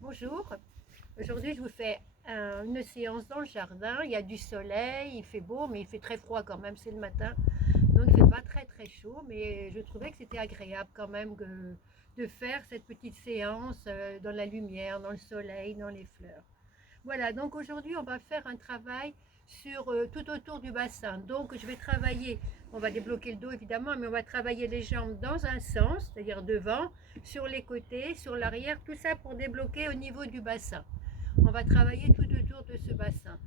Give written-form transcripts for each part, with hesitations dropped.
Bonjour, aujourd'hui je vous fais une séance dans le jardin. Il y a du soleil, il fait beau, mais il fait très froid quand même, c'est le matin. Donc il ne fait pas très chaud, mais je trouvais que c'était agréable quand même de faire cette petite séance dans la lumière, dans le soleil, dans les fleurs. Voilà, donc aujourd'hui on va faire un travail sur tout autour du bassin. Donc je vais travailler, on va débloquer le dos évidemment, mais on va travailler les jambes dans un sens, c'est-à-dire devant, sur les côtés, sur l'arrière, tout ça pour débloquer au niveau du bassin. On va travailler tout autour de ce bassin.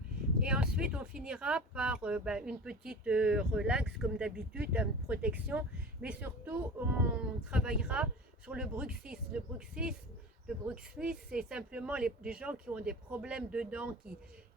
Et ensuite, on finira par une petite relax, comme d'habitude, une protection, mais surtout, on travaillera sur le bruxisme. Le bruxisme, c'est simplement les gens qui ont des problèmes de dents,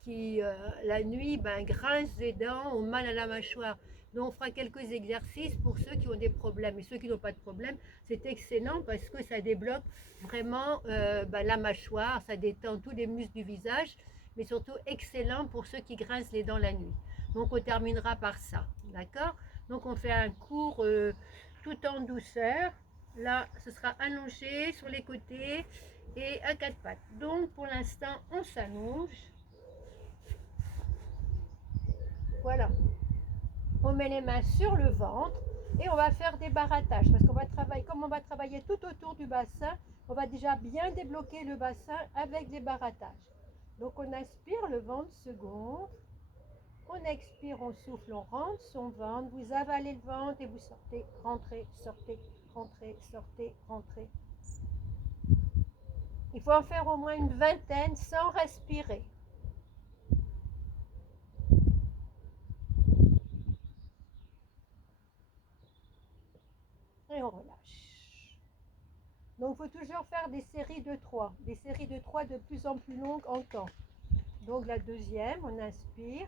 qui la nuit, grincent les dents, ont mal à la mâchoire. Donc, on fera quelques exercices pour ceux qui ont des problèmes. Et ceux qui n'ont pas de problème, c'est excellent parce que ça débloque vraiment la mâchoire, ça détend tous les muscles du visage, mais surtout excellent pour ceux qui grincent les dents la nuit. Donc on terminera par ça, d'accord? Donc on fait un cours tout en douceur. Là, ce sera allongé sur les côtés et à quatre pattes. Donc pour l'instant, on s'allonge. Voilà. On met les mains sur le ventre et on va faire des barattages parce qu'on va travailler, comme on va travailler tout autour du bassin, on va déjà bien débloquer le bassin avec des barattages. Donc on inspire, le ventre se gonfle, on expire, on souffle, on rentre son ventre, vous avalez le ventre et vous sortez, rentrez, sortez, rentrez, sortez, rentrez. Il faut en faire au moins une vingtaine sans respirer. Et on relâche. Donc il faut toujours faire des séries de 3, des séries de 3 de plus en plus longues en temps. Donc la deuxième, on inspire,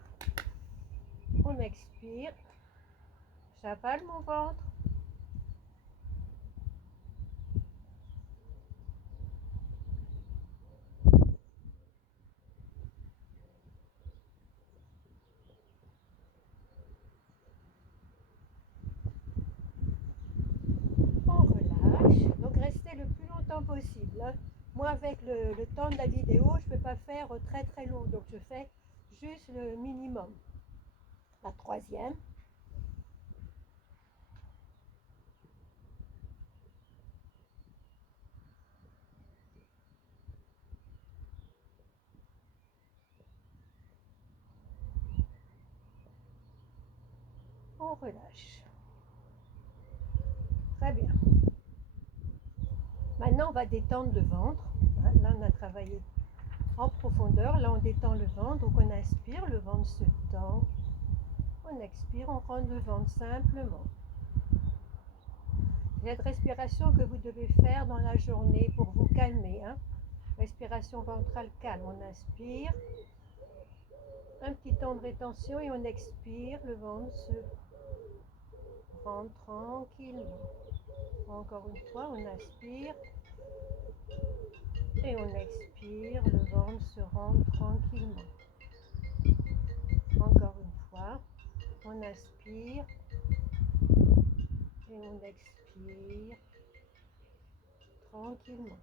on expire, j'avale mon ventre, on relâche. Donc restez le plus longtemps possible, hein. Moi avec le temps de la vidéo, je ne peux pas faire très long, donc je fais juste le minimum. La troisième, on relâche. Très bien. Maintenant, on va détendre le ventre. Là, on a travaillé en profondeur. Là, on détend le ventre. Donc, on inspire, le ventre se tend. On expire, on rentre le ventre simplement. Cette respiration que vous devez faire dans la journée pour vous calmer, hein. Respiration ventrale calme. On inspire. Un petit temps de rétention et on expire. Le ventre se rentre tranquillement. Encore une fois, on inspire. Et on expire, le ventre se rentre tranquillement. Encore une fois, on inspire et on expire tranquillement.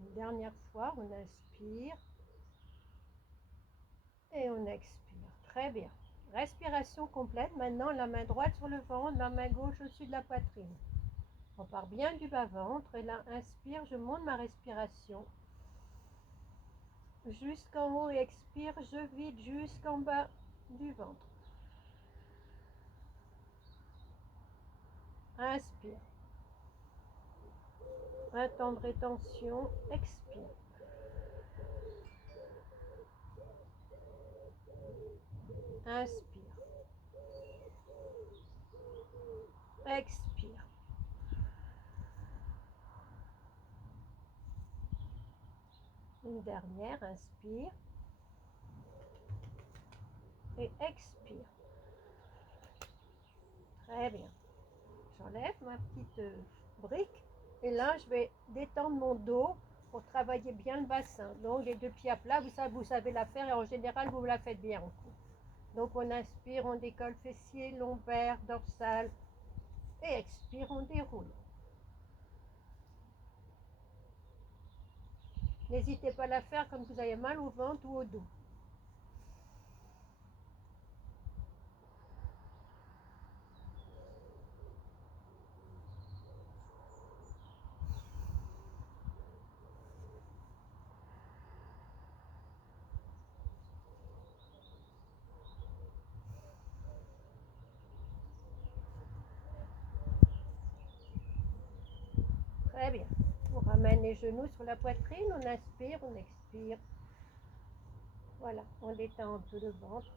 Une dernière fois, on inspire et on expire. Très bien. Respiration complète. Maintenant, la main droite sur le ventre, la main gauche au-dessus de la poitrine. On part bien du bas-ventre et là, inspire, je monte ma respiration jusqu'en haut et expire, je vide jusqu'en bas du ventre. Inspire. Un temps de rétention, expire. Inspire. Expire. Une dernière, inspire. Et expire. Très bien. J'enlève ma petite brique. Et là, je vais détendre mon dos pour travailler bien le bassin. Donc, les deux pieds à plat, vous savez la faire et en général, vous la faites bien. Donc, on inspire, on décolle fessier, lombaire, dorsal. Et expire, on déroule. N'hésitez pas à la faire quand vous avez mal au ventre ou au dos. Très bien. On ramène les genoux sur la poitrine, on inspire, on expire. Voilà, on détend un peu le ventre.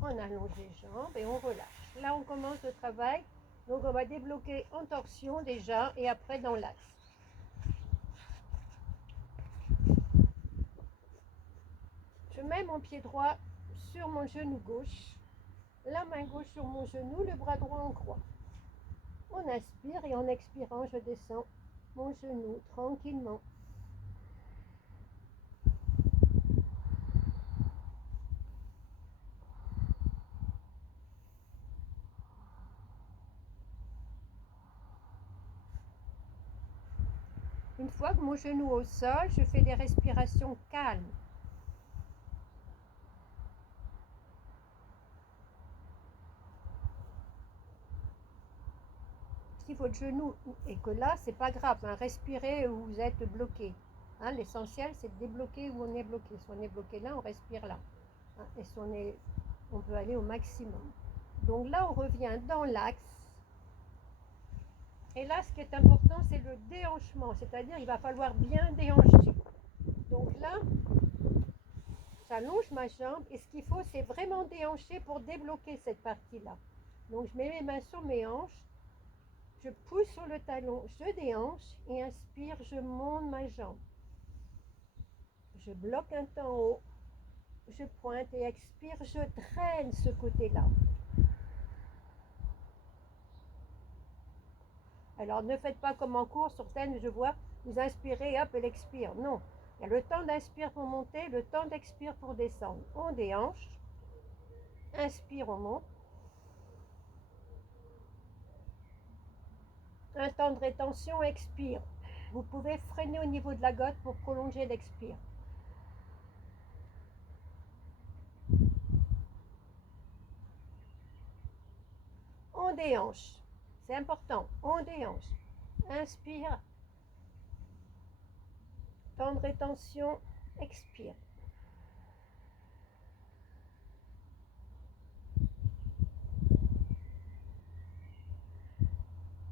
On allonge les jambes et on relâche. Là, on commence le travail. Donc, on va débloquer en torsion déjà et après dans l'axe. Je mets mon pied droit sur mon genou gauche, la main gauche sur mon genou, le bras droit en croix. On inspire et en expirant, je descends mon genou tranquillement. Une fois que mon genou est au sol, je fais des respirations calmes. Si votre genou est que là, c'est pas grave, hein, respirez où vous êtes bloqué. Hein, l'essentiel, c'est de débloquer où on est bloqué. Si on est bloqué là, on respire là. Hein, et si on peut aller au maximum. Donc là, on revient dans l'axe. Et là, ce qui est important, c'est le déhanchement. C'est-à-dire, il va falloir bien déhancher. Donc là, j'allonge ma jambe. Et ce qu'il faut, c'est vraiment déhancher pour débloquer cette partie-là. Donc, je mets mes mains sur mes hanches. Je pousse sur le talon, je déhanche et inspire, je monte ma jambe. Je bloque un temps haut, je pointe et expire, je traîne ce côté-là. Alors ne faites pas comme en cours, sur scène, je vois, vous inspirez, hop, elle expire. Non, il y a le temps d'inspire pour monter, le temps d'expire pour descendre. On déhanche, inspire, on monte. Un temps de rétention, expire. Vous pouvez freiner au niveau de la gotte pour prolonger l'expire. On déhanche. C'est important. On déhanche. Inspire. Temps de rétention. Expire.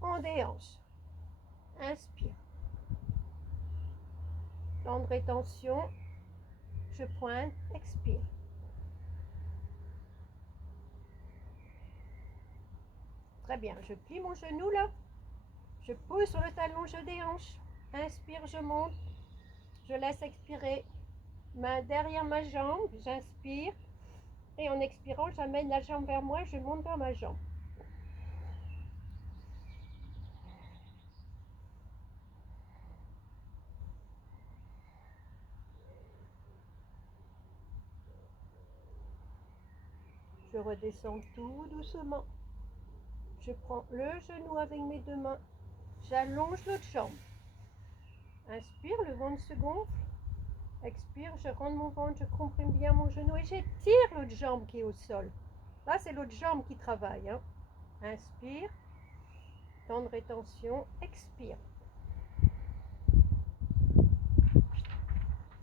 On déhanche. Inspire. Temps de rétention. Je pointe. Expire. Très bien. Je plie mon genou là. Je pose sur le talon. Je déhanche. Inspire. Je monte. Je laisse expirer. Main derrière ma jambe. J'inspire. Et en expirant, j'amène la jambe vers moi. Je monte vers ma jambe. Je redescends tout doucement. Je prends le genou avec mes deux mains. J'allonge l'autre jambe. Inspire, le ventre se gonfle. Expire, je rentre mon ventre, je comprime bien mon genou et j'étire l'autre jambe qui est au sol. Là, c'est l'autre jambe qui travaille. Hein. Inspire. Temps de rétention. Expire.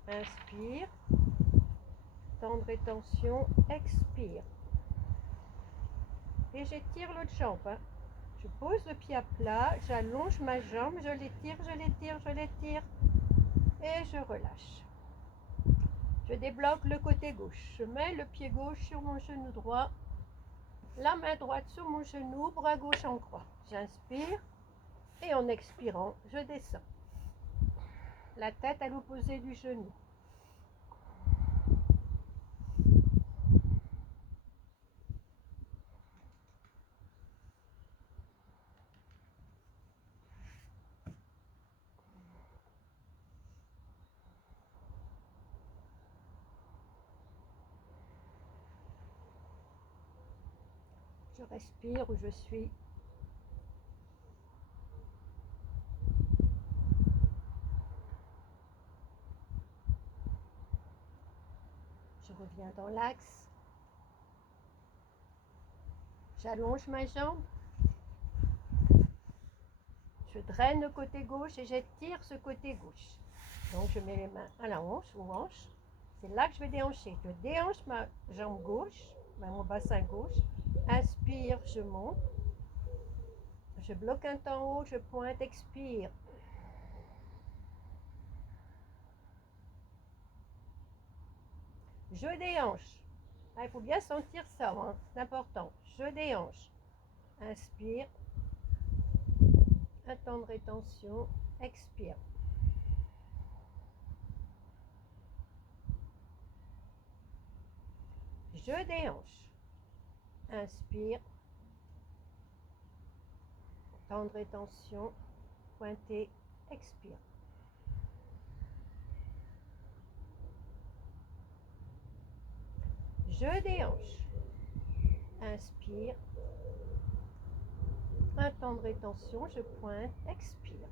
Inspire. Temps de rétention. Expire. Et j'étire l'autre jambe. Hein. Je pose le pied à plat, j'allonge ma jambe, je l'étire, je l'étire, je l'étire et je relâche. Je débloque le côté gauche. Je mets le pied gauche sur mon genou droit, la main droite sur mon genou, bras gauche en croix. J'inspire et en expirant, je descends. La tête à l'opposé du genou. Je Je respire où je suis. Je reviens dans l'axe. J'allonge ma jambe. Je draine le côté gauche et j'étire ce côté gauche. Donc je mets les mains à la hanche, aux hanches. C'est là que je vais déhancher. Je déhanche ma jambe gauche, mon bassin gauche. Inspire, je monte. Je bloque un temps haut, je pointe, expire. Je déhanche. Il faut bien sentir ça, hein, c'est important. Je déhanche. Inspire. Un temps de rétention. Expire. Je déhanche. Inspire. Temps de rétention. Pointer. Expire. Je déhanche. Inspire. Un temps de rétention, je pointe, expire.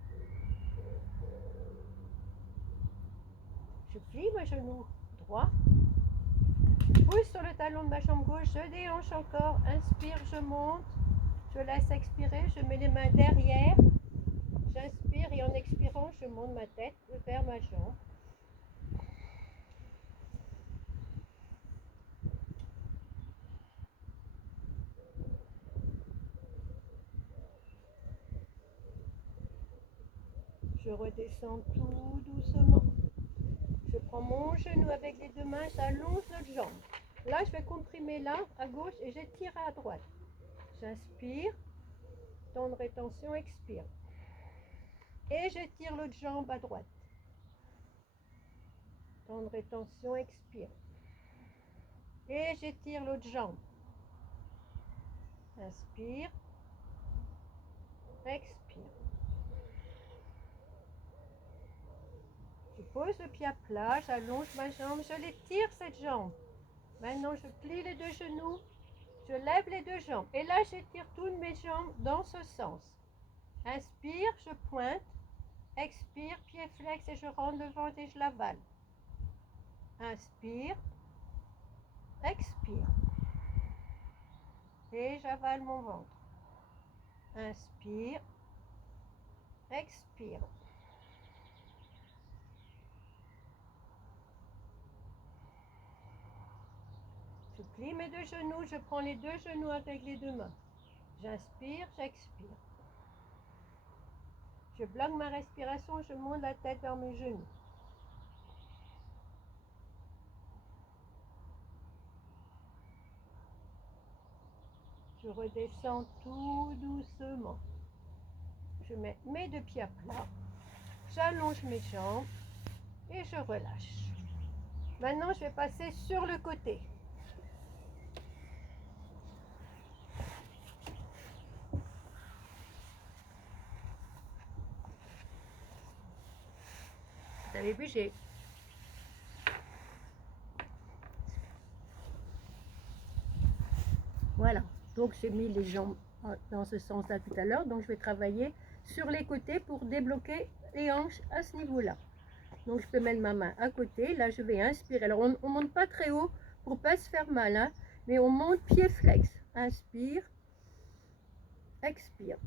Je plie mon genou droit. Je pousse sur le talon de ma jambe gauche, je déhanche encore. Inspire, je monte. Je laisse expirer, je mets les mains derrière. J'inspire et en expirant, je monte ma tête vers ma jambe. Je redescends tout doucement. Je prends mon genou avec les deux mains, j'allonge notre jambe. Là, je vais comprimer là, à gauche, et j'étire à droite. J'inspire, temps de rétention, expire. Et j'étire l'autre jambe à droite. Temps de rétention, expire. Et j'étire l'autre jambe. Inspire, expire. Je pose le pied à plat, j'allonge ma jambe, je l'étire cette jambe. Maintenant, je plie les deux genoux, je lève les deux jambes. Et là, j'étire toutes mes jambes dans ce sens. Inspire, je pointe. Expire, pied flex et je rentre le ventre et je l'avale. Inspire, expire. Et j'avale mon ventre. Inspire, expire. Je plie mes deux genoux, je prends les deux genoux avec les deux mains. J'inspire, j'expire. Je bloque ma respiration, je monte la tête vers mes genoux. Je redescends tout doucement. Je mets mes deux pieds à plat. J'allonge mes jambes et je relâche. Maintenant, je vais passer sur le côté. Vous avez vu, j'ai... Voilà. Donc, j'ai mis les jambes dans ce sens-là tout à l'heure. Donc, je vais travailler sur les côtés pour débloquer les hanches à ce niveau-là. Donc, je peux mettre ma main à côté. Là, je vais inspirer. Alors, on ne monte pas très haut pour ne pas se faire mal, hein, mais on monte pied flex. Inspire. Expire.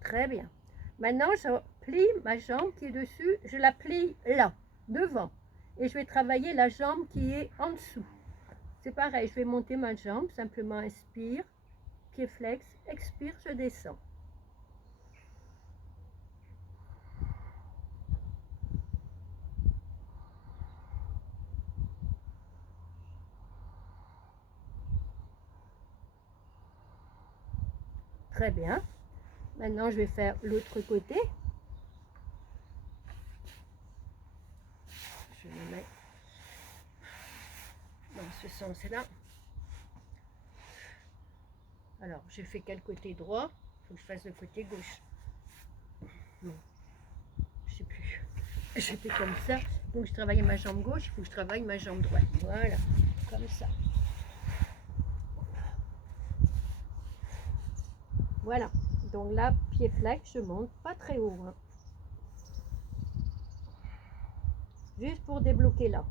Très bien. Maintenant, je plie ma jambe qui est dessus. Je la plie là, devant. Et je vais travailler la jambe qui est en dessous. C'est pareil, je vais monter ma jambe. Simplement inspire, pied flex, expire, je descends. Très bien. Maintenant, je vais faire l'autre côté. Je me mets dans ce sens-là. Alors, j'ai fait quel côté droit? Il faut que je fasse le côté gauche. Non, je sais plus. J'étais comme ça. Donc, je travaillais ma jambe gauche, il faut que je travaille ma jambe droite. Voilà, comme ça. Voilà. Donc là, pied flex, je monte pas très haut. Hein. Juste pour débloquer là.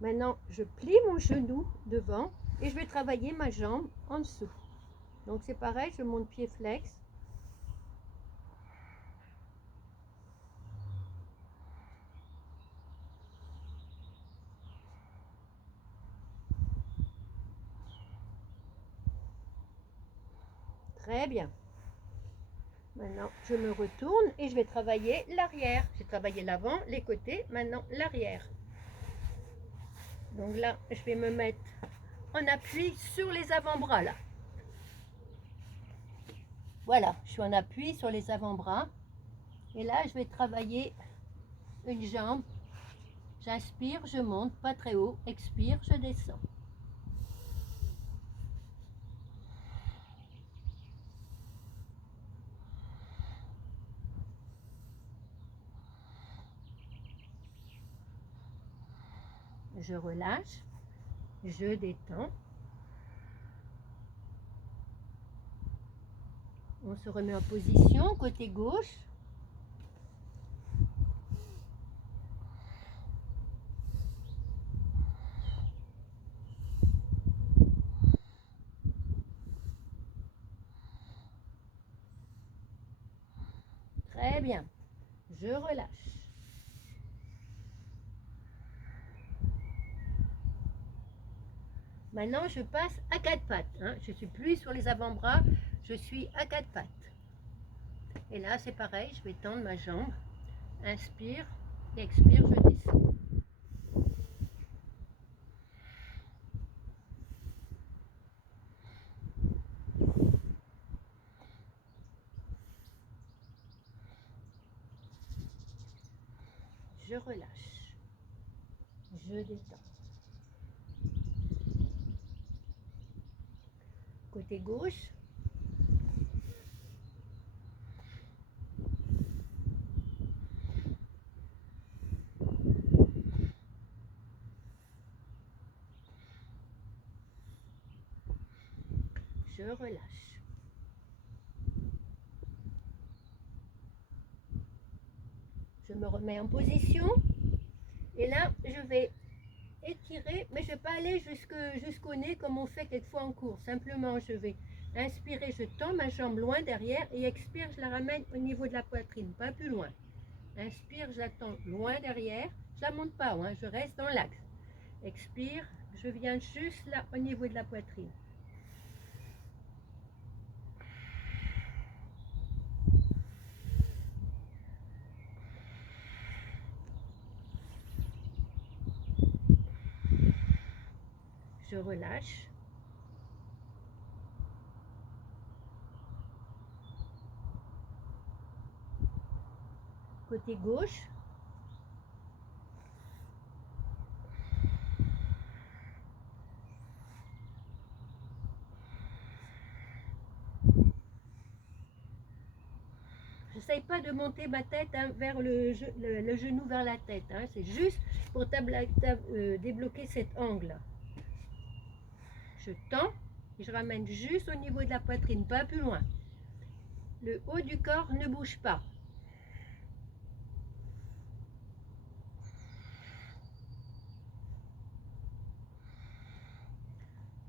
Maintenant, je plie mon genou devant et je vais travailler ma jambe en dessous. Donc c'est pareil, je monte pied flex. Très bien. Maintenant, je me retourne et je vais travailler l'arrière. J'ai travaillé l'avant, les côtés, maintenant l'arrière. Donc là, je vais me mettre en appui sur les avant-bras là. Voilà, je suis en appui sur les avant-bras. Et là, je vais travailler une jambe. J'inspire, je monte, pas très haut. Expire, je descends. Je relâche, je détends. On se remet en position, côté gauche. Très bien. Je relâche. Maintenant, je passe à quatre pattes. Hein. Je ne suis plus sur les avant-bras, je suis à quatre pattes. Et là, c'est pareil, je vais tendre ma jambe. Inspire, expire, je descends. Je relâche. Je détends. Côté gauche. Je relâche. Je me remets en position. Et là, je vais étirer, mais je ne vais pas aller jusqu'au nez comme on fait quelquefois en cours. Simplement, je vais inspirer, je tends ma jambe loin derrière et expire, je la ramène au niveau de la poitrine, pas plus loin. Inspire, je la tends loin derrière, je la monte pas, hein, je reste dans l'axe. Expire, je viens juste là au niveau de la poitrine. Je relâche. Côté gauche. J'essaye pas de monter ma tête hein, vers le genou vers la tête. Hein. C'est juste pour débloquer cet angle. Je tends et je ramène juste au niveau de la poitrine, pas plus loin. Le haut du corps ne bouge pas.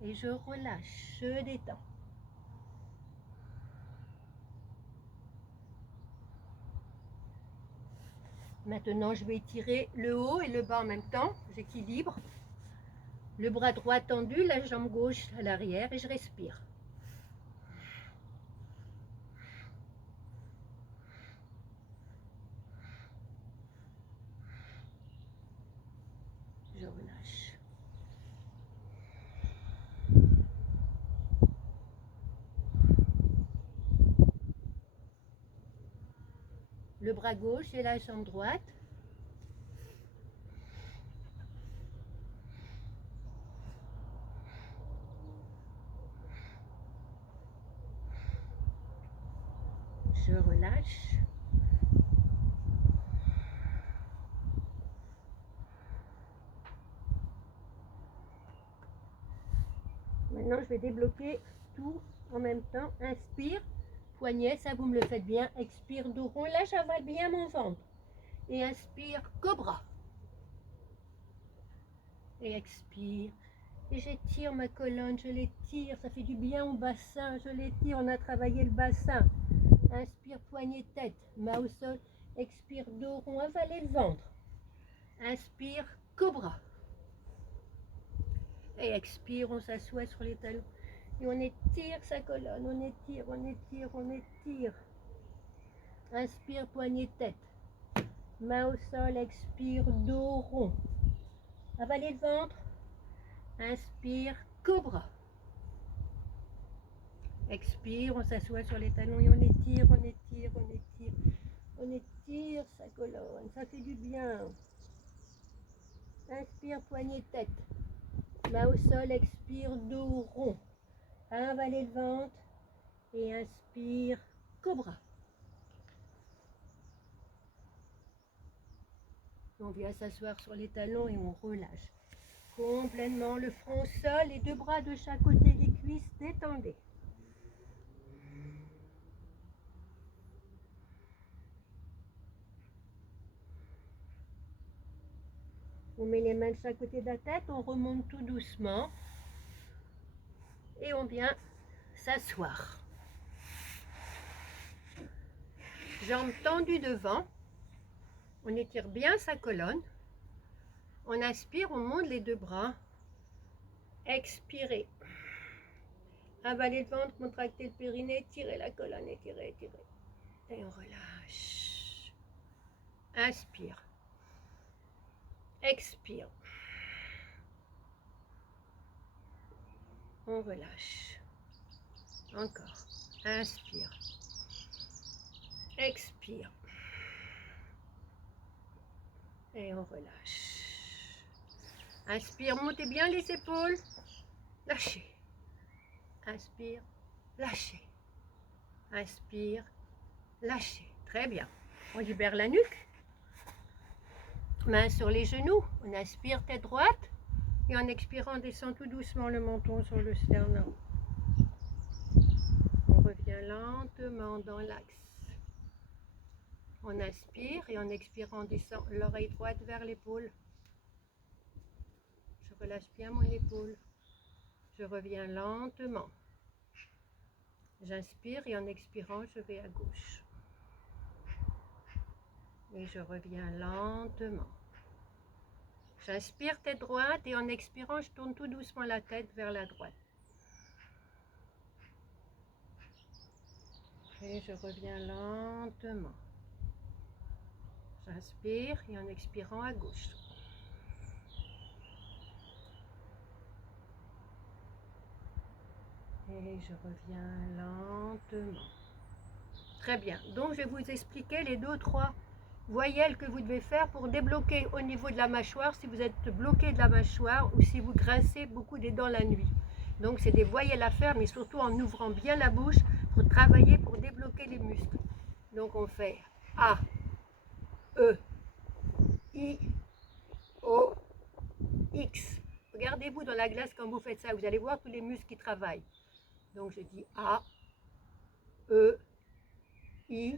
Et je relâche, je détends. Maintenant, je vais étirer le haut et le bas en même temps. J'équilibre. Le bras droit tendu, la jambe gauche à l'arrière et je respire. Je relâche. le bras gauche et la jambe droite. Je relâche. Maintenant, je vais débloquer tout en même temps. Inspire, poignet, ça vous me le faites bien. Expire, dos rond. Là, j'avale bien mon ventre. Et inspire, cobra. Et expire. Et j'étire ma colonne, je l'étire. Ça fait du bien au bassin. Je l'étire, on a travaillé le bassin. Inspire, poignet, tête. Main au sol. Expire, dos rond. Avalez le ventre. Inspire, cobra. Et expire, on s'assoit sur les talons. Et on étire sa colonne, on étire, on étire, on étire. Inspire, poignet, tête. Main au sol, expire, dos rond. Avalez le ventre. Inspire, cobra. Expire, on s'assoit sur les talons et on étire, on étire, on étire. On étire sa colonne, ça fait du bien. Inspire, poignet, tête. Main au sol, expire, dos rond. Avalez le ventre et inspire, cobra. On vient s'asseoir sur les talons et on relâche complètement le front au sol, les deux bras de chaque côté des cuisses, détendez. On met les mains de chaque côté de la tête, on remonte tout doucement et on vient s'asseoir. Jambes tendues devant, on étire bien sa colonne. On inspire, on monte les deux bras. Expirez. Avalez le ventre, contractez le périnée, tirez la colonne, étirez, étirez. Et on relâche. Inspire. Expire. On relâche. Encore. Inspire. Expire. Et on relâche. Inspire, montez bien les épaules. Lâchez. Inspire, lâchez. Inspire, lâchez. Très bien. On libère la nuque. Mains sur les genoux. On inspire, tête droite. Et en expirant, on descend tout doucement le menton sur le sternum. On revient lentement dans l'axe. On inspire et en expirant, on descend l'oreille droite vers l'épaule. Je relâche bien mon épaule. Je reviens lentement. J'inspire et en expirant, je vais à gauche. Et je reviens lentement. J'inspire tête droite et en expirant, je tourne tout doucement la tête vers la droite. Et je reviens lentement. J'inspire et en expirant à gauche. Et je reviens lentement. Très bien. Donc, je vais vous expliquer les 2-3 voyelles que vous devez faire pour débloquer au niveau de la mâchoire si vous êtes bloqué de la mâchoire ou si vous grincez beaucoup des dents la nuit. Donc, c'est des voyelles à faire, mais surtout en ouvrant bien la bouche pour travailler, pour débloquer les muscles. Donc, on fait A, E, I, O, X. Regardez-vous dans la glace quand vous faites ça, vous allez voir tous les muscles qui travaillent. Donc, je dis A, E, I,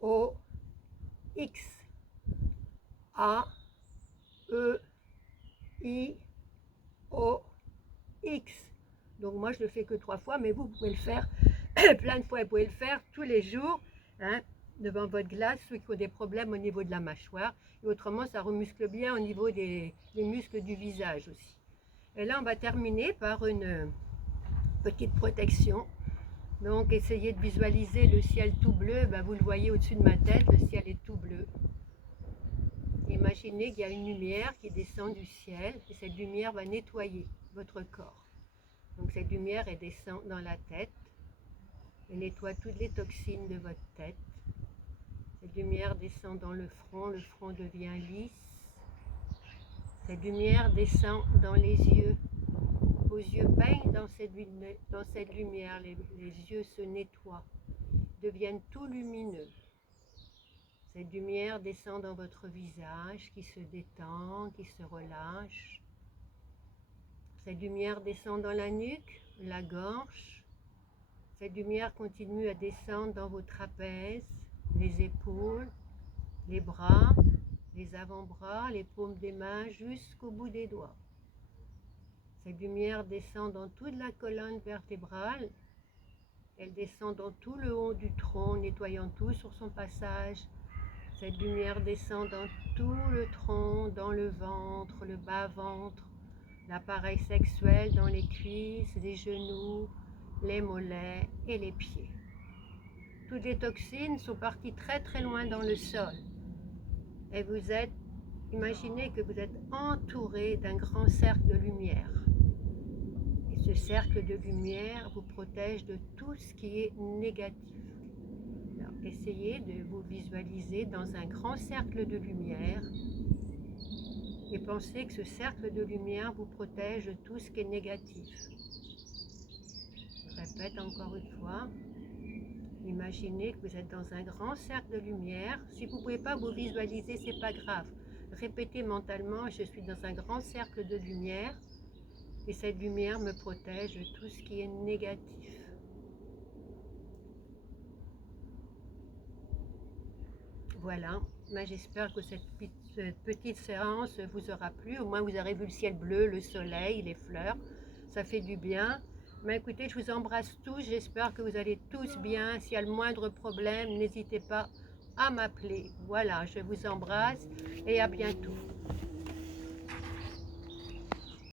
O, X. A, E, I, O, X. Donc moi je le fais que 3 fois, mais vous pouvez le faire plein de fois. Vous pouvez le faire tous les jours, hein, devant votre glace, ceux qui ont des problèmes au niveau de la mâchoire. Et autrement, ça remuscle bien au niveau des muscles du visage aussi. Et là, on va terminer par une petite protection. Donc essayez de visualiser le ciel tout bleu. Ben, vous le voyez au-dessus de ma tête, le ciel est tout bleu. Imaginez qu'il y a une lumière qui descend du ciel et cette lumière va nettoyer votre corps. Donc cette lumière, elle descend dans la tête, elle nettoie toutes les toxines de votre tête. Cette lumière descend dans le front devient lisse. Cette lumière descend dans les yeux. Vos yeux baignent dans cette lumière, les yeux se nettoient, deviennent tout lumineux. Cette lumière descend dans votre visage qui se détend, qui se relâche. Cette lumière descend dans la nuque, la gorge. Cette lumière continue à descendre dans vos trapèzes, les épaules, les bras, les avant-bras, les paumes des mains jusqu'au bout des doigts. Cette lumière descend dans toute la colonne vertébrale. Elle descend dans tout le haut du tronc, nettoyant tout sur son passage. Cette lumière descend dans tout le tronc, dans le ventre, le bas-ventre, l'appareil sexuel, dans les cuisses, les genoux, les mollets et les pieds. Toutes les toxines sont parties très très loin dans le sol. Et imaginez que vous êtes entouré d'un grand cercle de lumière. Et ce cercle de lumière vous protège de tout ce qui est négatif. Alors, essayez de vous visualiser dans un grand cercle de lumière et pensez que ce cercle de lumière vous protège de tout ce qui est négatif. Je répète encore une fois. Imaginez que vous êtes dans un grand cercle de lumière. Si vous ne pouvez pas vous visualiser, ce n'est pas grave. Répétez mentalement, je suis dans un grand cercle de lumière et cette lumière me protège de tout ce qui est négatif. Voilà, j'espère que cette petite séance vous aura plu. Au moins vous aurez vu le ciel bleu, le soleil, les fleurs. Ça fait du bien. Mais écoutez, je vous embrasse tous. J'espère que vous allez tous bien. S'il y a le moindre problème, n'hésitez pas à m'appeler. Voilà, je vous embrasse et à bientôt.